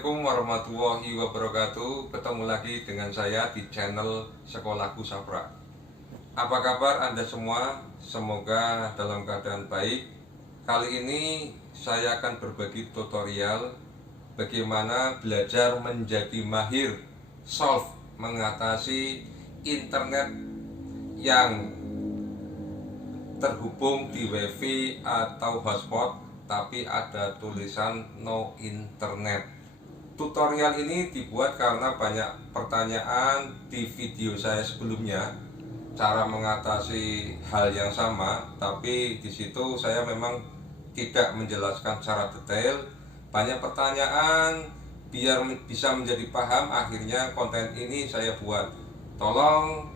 Assalamualaikum warahmatullahi wabarakatuh. Ketemu lagi dengan saya di channel Sekolahku Sapra. Apa kabar Anda semua? Semoga dalam keadaan baik. Kali ini saya akan berbagi tutorial bagaimana belajar menjadi mahir solve mengatasi internet yang terhubung di WiFi atau hotspot tapi ada tulisan no internet. Tutorial ini dibuat karena banyak pertanyaan di video saya sebelumnya, cara mengatasi hal yang sama, tapi di situ saya memang tidak menjelaskan secara detail. Banyak pertanyaan, biar bisa menjadi paham, akhirnya konten ini saya buat. Tolong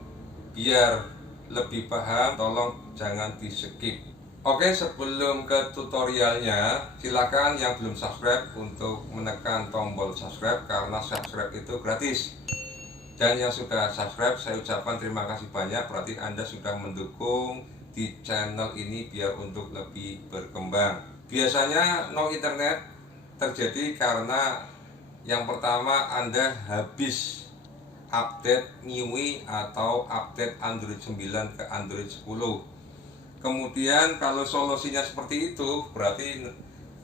biar lebih paham, tolong jangan di skip. Oke, sebelum ke tutorialnya, silakan yang belum subscribe untuk menekan tombol subscribe karena subscribe itu gratis. Dan yang sudah subscribe, saya ucapkan terima kasih banyak, berarti Anda sudah mendukung di channel ini biar untuk lebih berkembang. Biasanya no internet terjadi karena yang pertama Anda habis update MIUI atau update Android 9 ke Android 10. Kemudian kalau solusinya seperti itu, berarti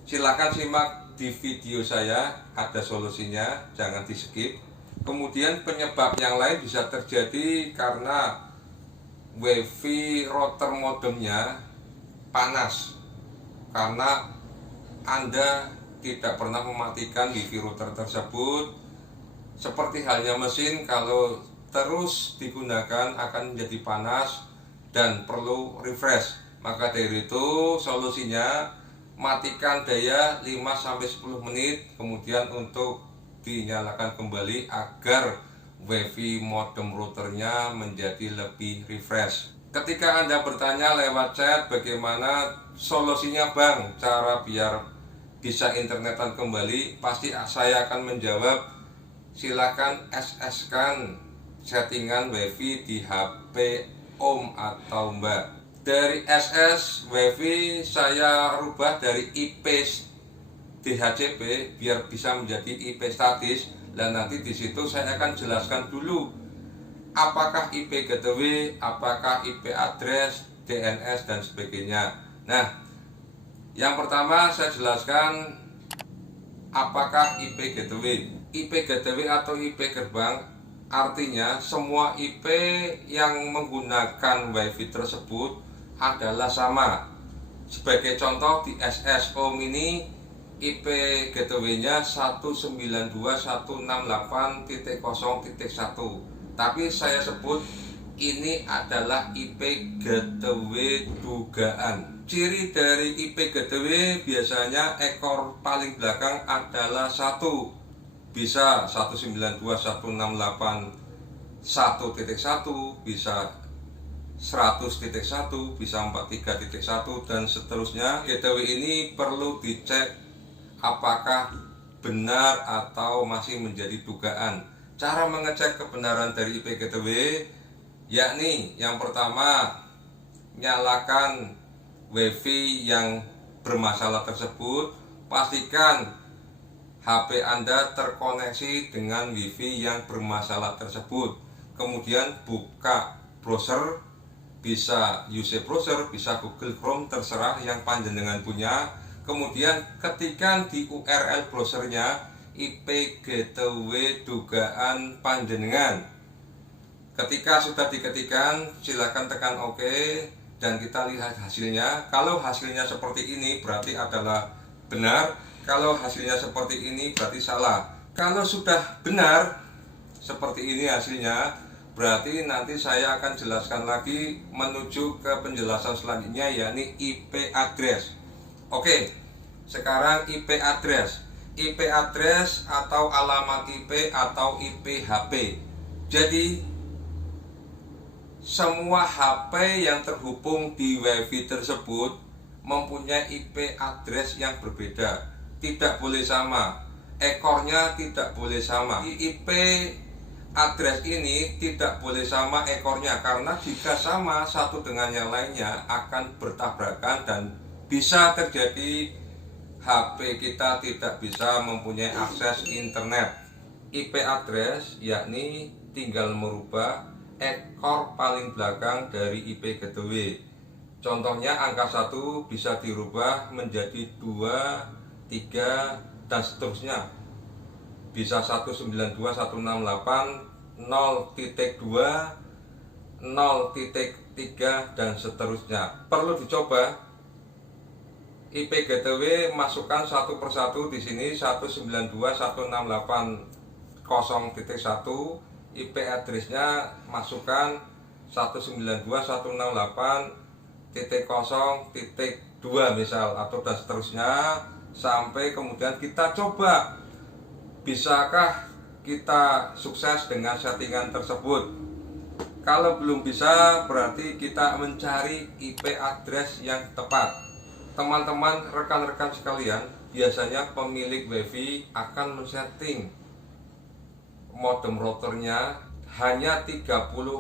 silakan simak di video saya, ada solusinya, jangan di skip. Kemudian penyebab yang lain bisa terjadi karena WiFi router modemnya panas, karena Anda tidak pernah mematikan WiFi router tersebut. Seperti halnya mesin, kalau terus digunakan akan menjadi panas dan perlu refresh. Maka dari itu solusinya matikan daya 5-10 menit, kemudian untuk dinyalakan kembali agar WiFi modem routernya menjadi lebih refresh. Ketika Anda bertanya lewat chat bagaimana solusinya Bang, cara biar bisa internetan kembali, pasti saya akan menjawab, silakan SS-kan settingan WiFi di HP Om atau Mbak. Dari SS WiFi saya rubah dari IP DHCP biar bisa menjadi IP statis, dan nanti di situ saya akan jelaskan dulu apakah IP gateway, apakah IP address, DNS dan sebagainya. Nah, yang pertama saya jelaskan apakah IP gateway. IP gateway atau IP gerbang artinya semua IP yang menggunakan WiFi tersebut adalah sama. Sebagai contoh di SS Home ini IP gateway-nya 192.168.0.1, tapi saya sebut ini adalah IP gateway dugaan. Ciri dari IP gateway biasanya ekor paling belakang adalah 1, bisa 192.168.1.1, bisa 100.1, bisa 43.1 dan seterusnya. Gateway ini perlu dicek apakah benar atau masih menjadi dugaan. Cara mengecek kebenaran dari IP gateway yakni yang pertama, nyalakan WiFi yang bermasalah tersebut, pastikan HP Anda terkoneksi dengan WiFi yang bermasalah tersebut. Kemudian buka browser, bisa UC browser, bisa Google Chrome, terserah yang panjenengan punya. Kemudian ketikkan di URL browsernya IP gateway dugaan panjenengan. Ketika sudah diketikkan, silakan tekan OK dan kita lihat hasilnya. Kalau hasilnya seperti ini berarti adalah benar. Kalau hasilnya seperti ini berarti salah. Kalau sudah benar seperti ini hasilnya, berarti nanti saya akan jelaskan lagi menuju ke penjelasan selanjutnya, yakni IP address. Oke, sekarang IP address. IP address atau alamat IP atau IP HP. Jadi semua HP yang terhubung di WiFi tersebut mempunyai IP address yang berbeda. Tidak boleh sama, ekornya tidak boleh sama. IP address ini tidak boleh sama ekornya, karena jika sama satu dengan yang lainnya akan bertabrakan dan bisa terjadi HP kita tidak bisa mempunyai akses internet. IP address yakni tinggal merubah ekor paling belakang dari IP gateway. Contohnya angka 1 bisa dirubah menjadi 2, 3, dan seterusnya. Bisa 192.168, 0.2, 0.3, dan seterusnya. Perlu dicoba. IP gateway masukkan satu persatu di sini 192.168.0.1. IP addressnya masukkan 192.168.0.2 misal, atau dan seterusnya, sampai kemudian kita coba bisakah kita sukses dengan settingan tersebut. Kalau belum bisa, berarti kita mencari IP address yang tepat. Teman-teman, rekan-rekan sekalian, biasanya pemilik WiFi akan men-setting modem routernya hanya 30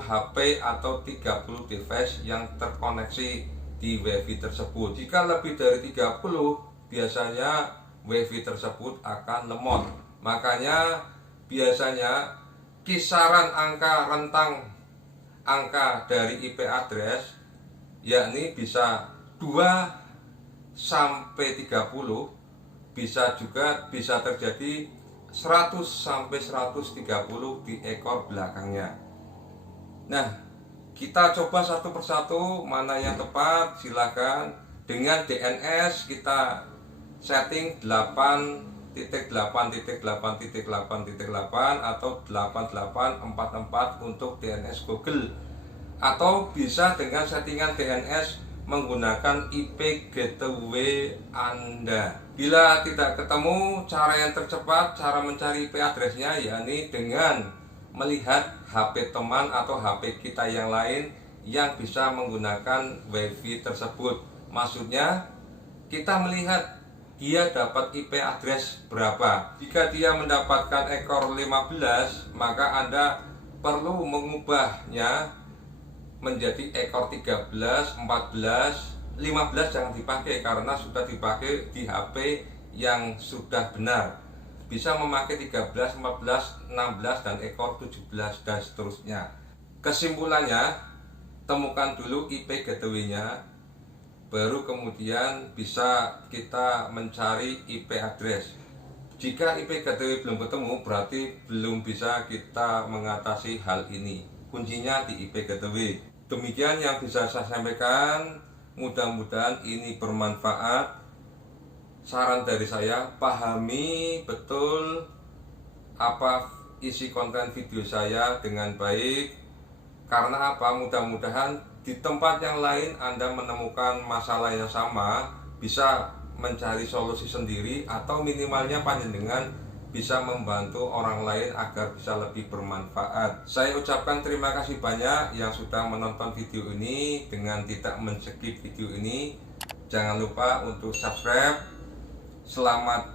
HP atau 30 device yang terkoneksi di WiFi tersebut. Jika lebih dari 30, biasanya WiFi tersebut akan lemot. Makanya biasanya kisaran rentang angka dari IP address yakni bisa 2 sampai 30, bisa terjadi 100 sampai 130 di ekor belakangnya. Nah, kita coba satu persatu mana yang tepat. Silakan dengan DNS kita setting 8.8.8.8.8 atau 8844 untuk DNS Google, atau bisa dengan settingan DNS menggunakan IP gateway Anda. Bila tidak ketemu, cara yang tercepat cara mencari IP addressnya yakni dengan melihat HP teman atau HP kita yang lain yang bisa menggunakan WiFi tersebut. Maksudnya kita melihat dia dapat IP address berapa. Jika dia mendapatkan ekor 15, maka Anda perlu mengubahnya menjadi ekor 13, 14, 15 jangan dipakai karena sudah dipakai di HP yang sudah benar. Bisa memakai 13, 14, 16, dan ekor 17, dan seterusnya. Kesimpulannya, temukan dulu IP gateway-nya, baru kemudian bisa kita mencari IP address. Jika IP gateway belum ketemu, berarti belum bisa kita mengatasi hal ini. Kuncinya di IP gateway. Demikian yang bisa saya sampaikan. Mudah-mudahan ini bermanfaat. Saran dari saya, pahami betul apa isi konten video saya dengan baik. Karena apa? Mudah-mudahan di tempat yang lain Anda menemukan masalah yang sama, bisa mencari solusi sendiri, atau minimalnya panjenengan bisa membantu orang lain agar bisa lebih bermanfaat. Saya ucapkan terima kasih banyak yang sudah menonton video ini dengan tidak men-skip video ini. Jangan lupa untuk subscribe. Selamat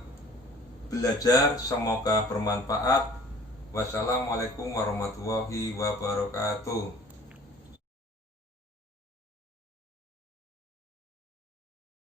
belajar, semoga bermanfaat. Wassalamualaikum warahmatullahi wabarakatuh.